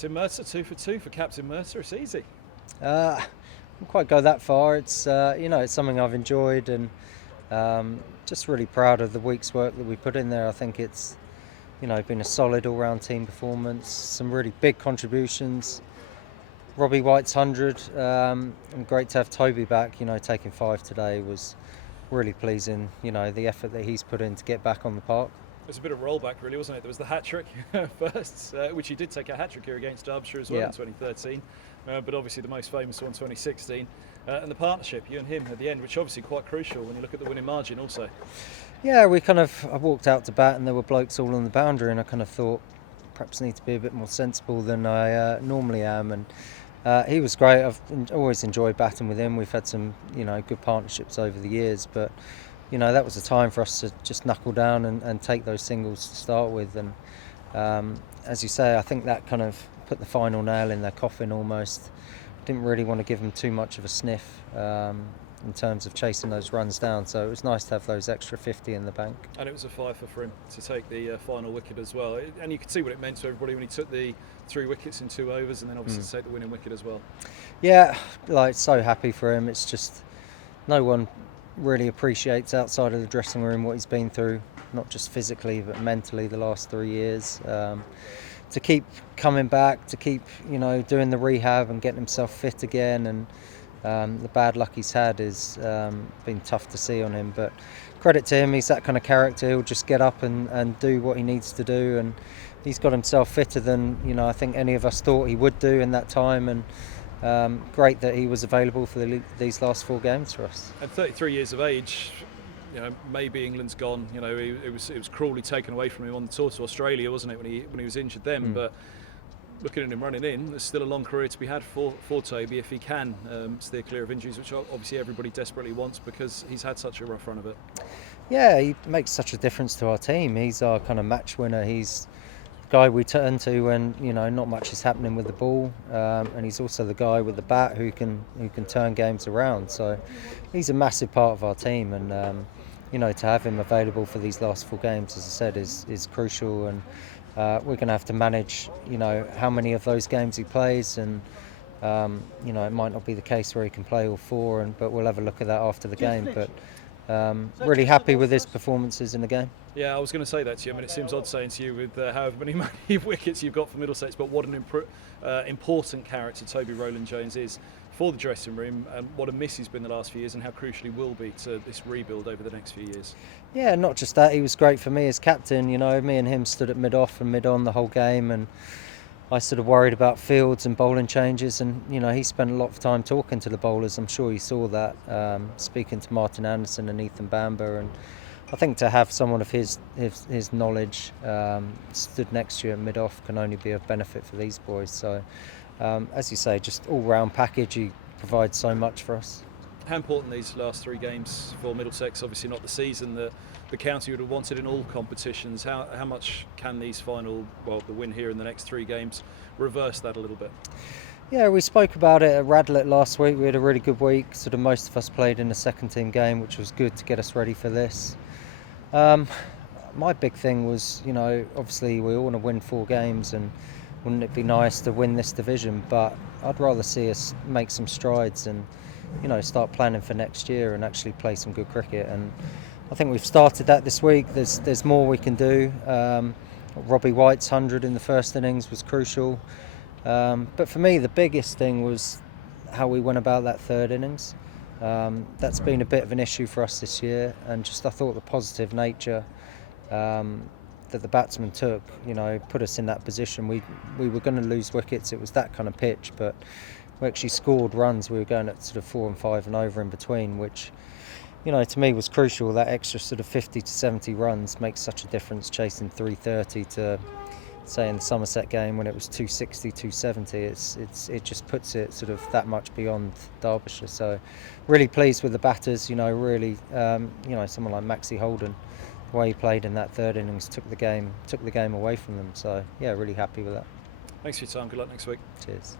Captain Murtagh, 2 for 2 for Captain Murtagh. It's easy. Wouldn't quite go that far. It's it's something I've enjoyed, and just really proud of the week's work that we put in there. I think it's been a solid all-round team performance. Some really big contributions. Robbie White's 100, and great to have Toby back. Taking 5 today was really pleasing. The effort that he's put in to get back on the park. It was a bit of rollback, really, wasn't it? There was the hat-trick first, which he did take a hat-trick here against Derbyshire as well in 2013, but obviously the most famous one, 2016. And the partnership, you and him, at the end, which obviously quite crucial when you look at the winning margin also. Yeah, I walked out to bat and there were blokes all on the boundary, and I kind of thought perhaps need to be a bit more sensible than I normally am. And he was great. I've always enjoyed batting with him. We've had some good partnerships over the years, but that was a time for us to just knuckle down and take those singles to start with. And as you say, I think that kind of put the final nail in their coffin almost. Didn't really want to give them too much of a sniff in terms of chasing those runs down, so it was nice to have those extra 50 in the bank. And it was a fifer for him to take the final wicket as well, and you could see what it meant to everybody when he took the 3 wickets in 2 overs, and then obviously to take the winning wicket as well. Yeah, so happy for him. It's just no one really appreciates outside of the dressing room what he's been through, not just physically but mentally the last 3 years. To keep coming back, to keep doing the rehab and getting himself fit again, and the bad luck he's had has been tough to see on him, but credit to him. He's that kind of character. He'll just get up and do what he needs to do, and he's got himself fitter than I think any of us thought he would do in that time, and great that he was available for these last 4 games for us. At 33 years of age, maybe England's gone. It was cruelly taken away from him on the tour to Australia, wasn't it, when he was injured then? But looking at him running in, there's still a long career to be had for Toby if he can steer clear of injuries, which obviously everybody desperately wants because he's had such a rough run of it. Yeah, he makes such a difference to our team. He's our kind of match winner. He's the guy we turn to when not much is happening with the ball, and he's also the guy with the bat who can turn games around. So he's a massive part of our team, and to have him available for these last 4 games, as I said, is crucial. And we're going to have to manage, how many of those games he plays, and it might not be the case where he can play all 4, but we'll have a look at that after the game. But really happy with his performances in the game. Yeah, I was going to say that to you. I mean, it seems odd saying to you with however many wickets you've got for Middlesex, but what an important character Toby Rowland-Jones is for the dressing room, and what a miss he's been the last few years, and how crucial he will be to this rebuild over the next few years. Yeah, not just that, he was great for me as captain. Me and him stood at mid-off and mid-on the whole game, and I sort of worried about fields and bowling changes, and he spent a lot of time talking to the bowlers. I'm sure you saw that, speaking to Martin Anderson and Ethan Bamber, and I think to have someone of his knowledge stood next to you at mid-off can only be of benefit for these boys. So as you say, just all-round package. He provides so much for us. How important these last 3 games for Middlesex? Obviously not the season the county would have wanted in all competitions. How much can these the win here in the next 3 games reverse that a little bit? Yeah, we spoke about it at Radlett last week. We had a really good week. Sort of most of us played in a second team game, which was good to get us ready for this. My big thing was, obviously we all want to win 4 games, and wouldn't it be nice to win this division? But I'd rather see us make some strides and start planning for next year and actually play some good cricket. And I think we've started that this week. There's more we can do. Robbie White's 100 in the first innings was crucial. But for me, the biggest thing was how we went about that 3rd innings. That's been a bit of an issue for us this year, and just I thought the positive nature that the batsmen took, put us in that position. We were going to lose wickets. It was that kind of pitch, but we actually scored runs. We were going at sort of 4 and 5 and over in between, which to me was crucial. That extra sort of 50 to 70 runs makes such a difference, chasing 330 to, say, in the Somerset game when it was 260, 270. It just puts it sort of that much beyond Derbyshire. So really pleased with the batters. Really someone like Maxie Holden, the way he played in that 3rd innings took the game away from them. So yeah, really happy with that. Thanks for your time. Good luck next week. Cheers.